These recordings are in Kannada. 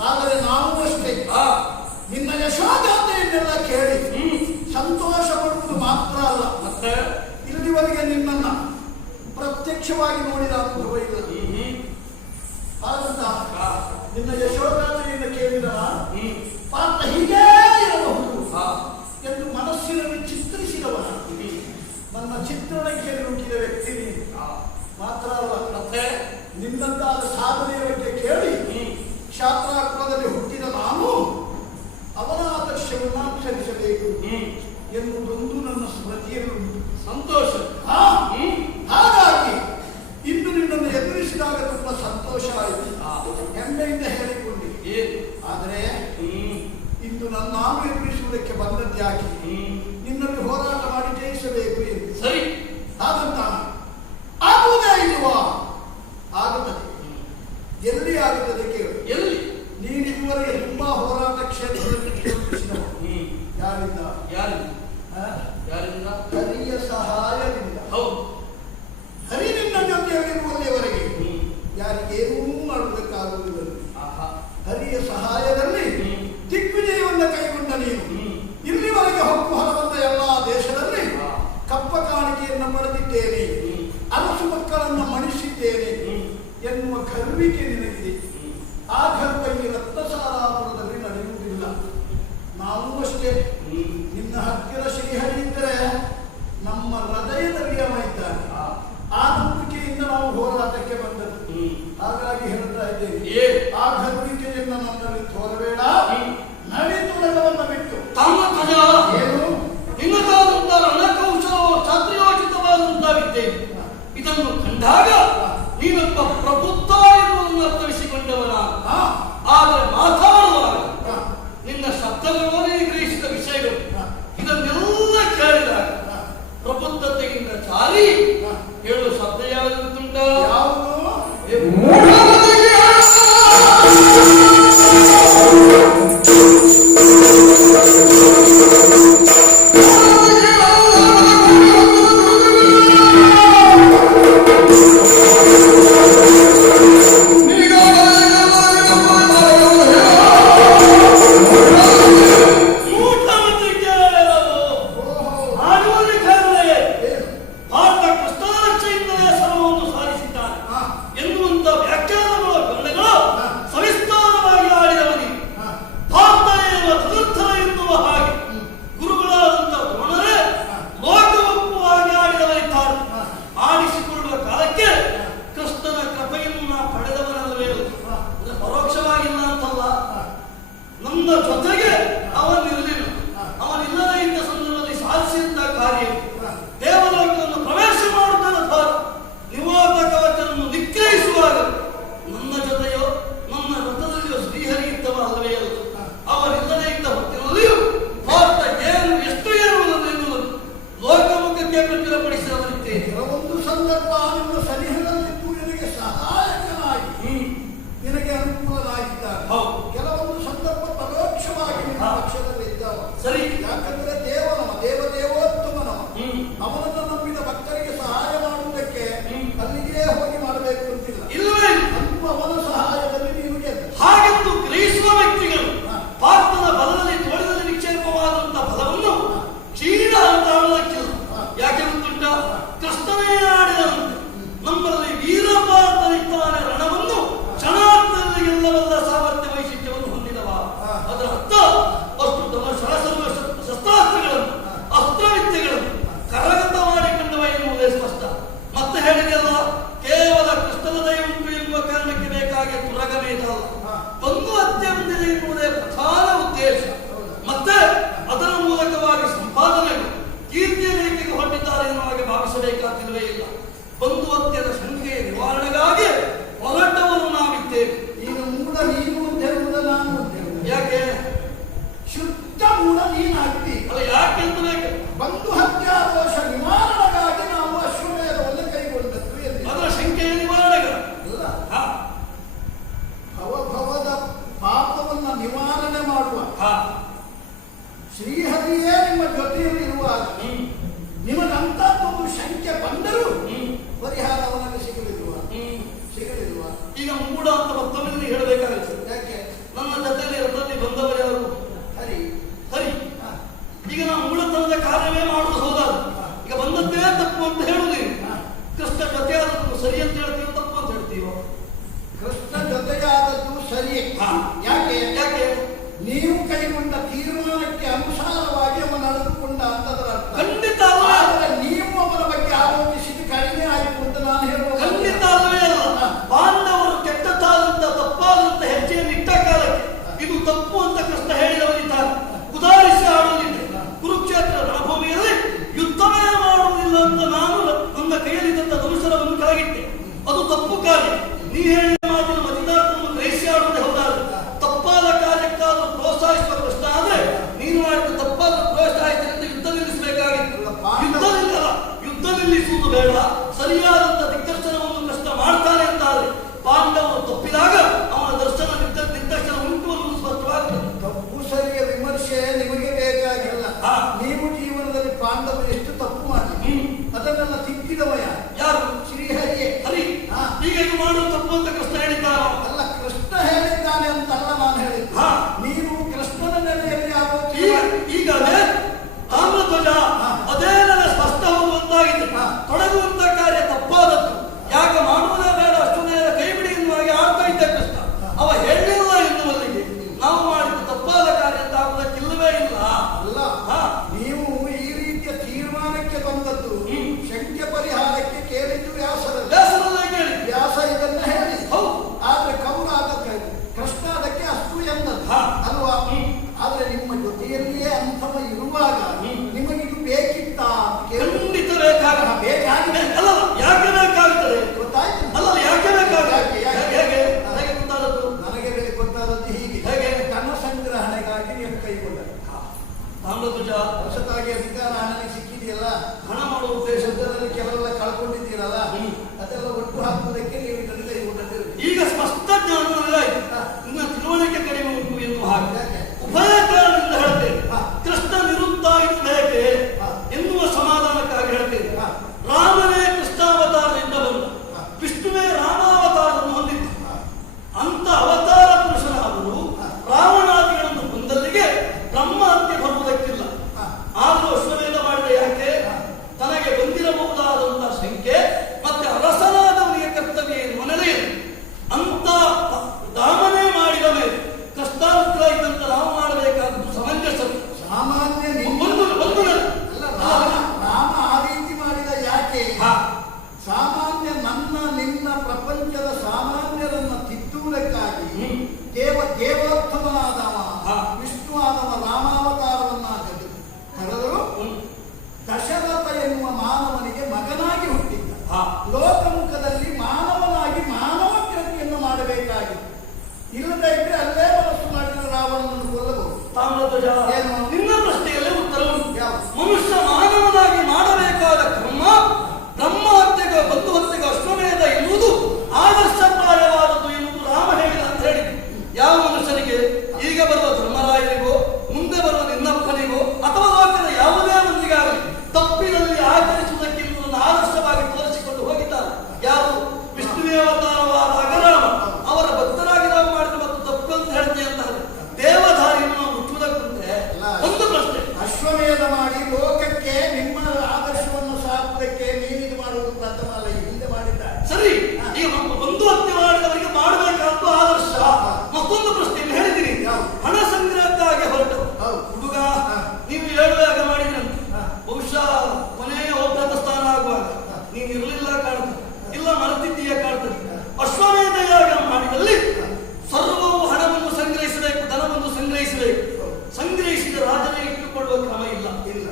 ಆದರೆ ನಾವು ಅಷ್ಟೇ. ನಿನ್ನ ಯಶೋಗಾಥೆಯನ್ನೆಲ್ಲ ಕೇಳಿ ಸಂತೋಷ ಪಡುವುದು ಮಾತ್ರ ಅಲ್ಲ. ಮತ್ತೆ? ಇಲ್ಲಿವರೆಗೆ ನಿಮ್ಮನ್ನ ಪ್ರತ್ಯಕ್ಷವಾಗಿ ನೋಡಿದ ಅನುಭವ ಇಲ್ಲ. ಆದಂತ ನಿನ್ನ ಯಶೋಗಾಥೆಯಿಂದ ಕೇಳಿದ ಪಾತ್ರ ಹೀಗೇ ಇರಬಹುದು ಎಂದು ಮನಸ್ಸಿನಲ್ಲಿ ಚಿತ್ರಿಸಿದವ ನನ್ನ ಚಿತ್ರಣಕ್ಕೆ ನುಗ್ಗಿದ ವ್ಯಕ್ತಿ ಮಾತ್ರ ಅಲ್ಲ. ಮತ್ತೆ? ನಿನ್ನಂತಾದ ಸಾಧನೆಯ ಬಗ್ಗೆ ಕೇಳಿ ಕ್ಷಾತ್ರ ಕುಲದಲ್ಲಿ ಹುಟ್ಟಿದ ನಾನು ಅವನ ಆದರ್ಶವನ್ನು ಅನುಸರಿಸಬೇಕು ಎಂಬುದೊಂದು ನನ್ನ ಸ್ಮೃತಿಯಲ್ಲಿ ಸಂತೋಷ. ಹಾಗಾಗಿ ಇಂದು ನಿನ್ನನ್ನು ಎದುರಿಸಿದಾಗ ತುಂಬಾ ಸಂತೋಷ ಆಯಿತು. ಹೆಮ್ಮೆಯಿಂದ ಹೇಳಿಕೊಂಡಿದ್ದೆ. ಆದರೆ ಇಂದು ನನ್ನ ಎದುರಿಸುವುದಕ್ಕೆ ಯಾಕೆ ಮರೆತಿದ್ದೇನೆ. ಅರಸು ಮಕ್ಕಳನ್ನು ಮಣಿಸಿದ್ದೇನೆ. ಎನ್ನುವ ಗರ್ವಿಕೆ ನಿನಗಿದೆ. ಆ ಹೋಗೋ ಕ್ರಮ ಇಲ್ಲ ಇಲ್ಲ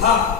다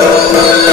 Oh, my God.